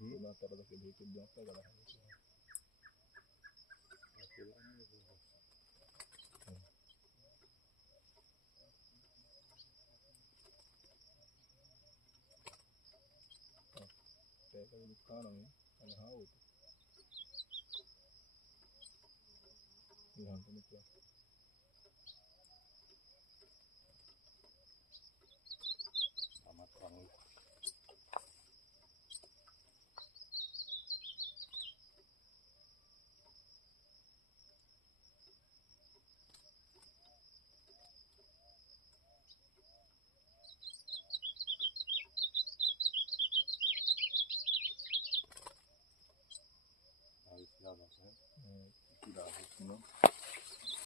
Na tela daquele jeito, ele deu uma pegada. Pega ele do cara, né? Vai levar outro. E arranca no pé. Tá matando. Aí, tirar, né? Tirar, não.